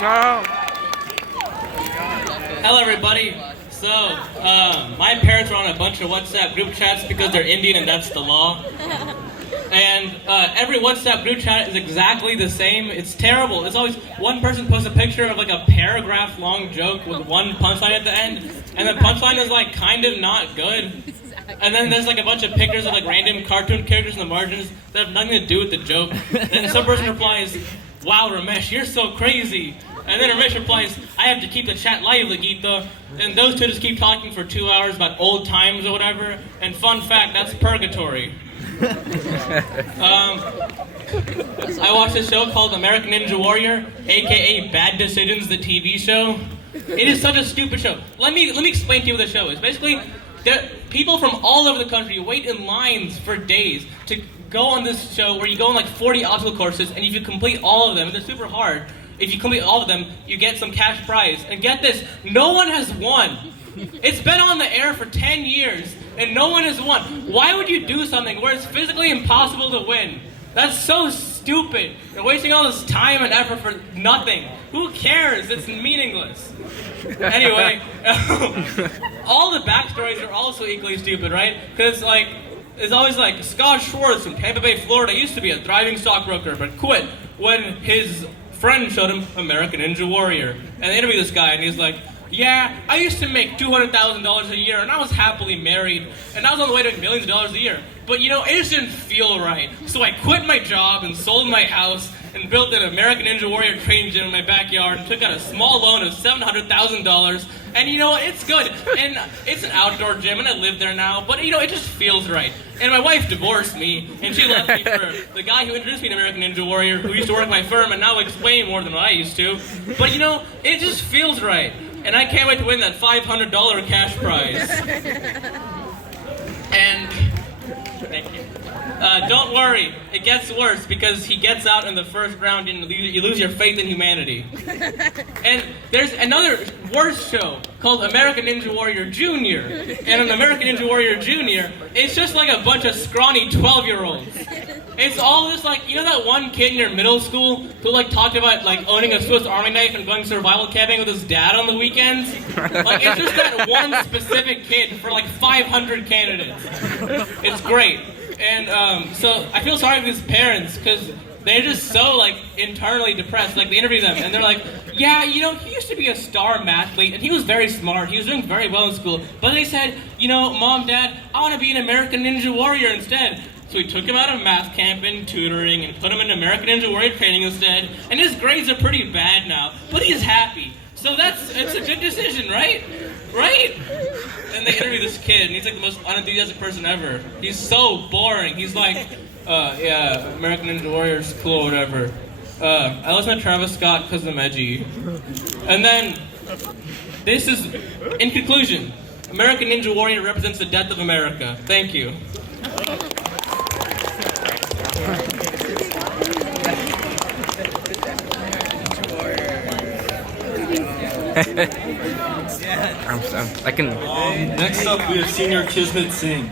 No. Hello, everybody. So, my parents are on a bunch of WhatsApp group chats because they're Indian and that's the law. And every WhatsApp group chat is exactly the same. It's terrible. It's always one person posts a picture of like a paragraph-long joke with one punchline at the end, and the punchline is like kind of not good. And then there's like a bunch of pictures of like random cartoon characters in the margins that have nothing to do with the joke. And some person replies, "Wow, Ramesh, you're so crazy." And then Ramesh replies, "I have to keep the chat lively, Geeta." And those two just keep talking for 2 hours about old times or whatever. And fun fact, that's purgatory. I watched a show called American Ninja Warrior, aka Bad Decisions, the TV show. It is such a stupid show. Let me explain to you what the show is. Basically, people from all over the country wait in lines for days to go on this show where you go on like 40 obstacle courses, and if you complete all of them, and they're super hard, if you complete all of them, you get some cash prize. And get this, no one has won. It's been on the air for 10 years, and no one has won. Why would you do something where it's physically impossible to win? That's so stupid. You're wasting all this time and effort for nothing. Who cares? It's meaningless. Anyway, all the backstories are also equally stupid, right? Because, like, it's always like, Scott Schwartz from Tampa Bay, Florida used to be a thriving stockbroker, but quit when his friend showed him American Ninja Warrior. And they interviewed this guy, and he's like, "Yeah, I used to make $200,000 a year, and I was happily married, and I was on the way to millions of dollars a year. But, you know, it just didn't feel right. So I quit my job and sold my house and built an American Ninja Warrior training gym in my backyard and took out a small loan of $700,000. And, you know, it's good. And it's an outdoor gym, and I live there now. But, you know, it just feels right. And my wife divorced me, and she left me for the guy who introduced me to American Ninja Warrior, who used to work at my firm and now makes way more than what I used to. But, you know, it just feels right. And I can't wait to win that $500 cash prize." And thank you. Don't worry, it gets worse because he gets out in the first round and you lose your faith in humanity. And there's another worse show called American Ninja Warrior Jr. And on American Ninja Warrior Jr., it's just like a bunch of scrawny 12-year-olds. It's all just like, you know that one kid in your middle school who like talked about like owning a Swiss Army knife and going survival camping with his dad on the weekends? Like, it's just that one specific kid for like 500 candidates. It's great. And so I feel sorry for his parents because they're just so like internally depressed. Like, they interview them and they're like, "Yeah, you know, he used to be a star mathlete and he was very smart. He was doing very well in school. But they said, you know, Mom, Dad, I want to be an American Ninja Warrior instead." So we took him out of math camp and tutoring and put him in American Ninja Warrior training instead. And his grades are pretty bad now, but he's happy. So it's a good decision, right? Right? And they interview this kid, and he's like the most unenthusiastic person ever. He's so boring. He's like, "Yeah, American Ninja Warrior's cool or whatever. I listen to Travis Scott because I'm edgy." And then, this is, in conclusion, American Ninja Warrior represents the death of America. Thank you. I can. Next up, we have Senior Kismet Singh.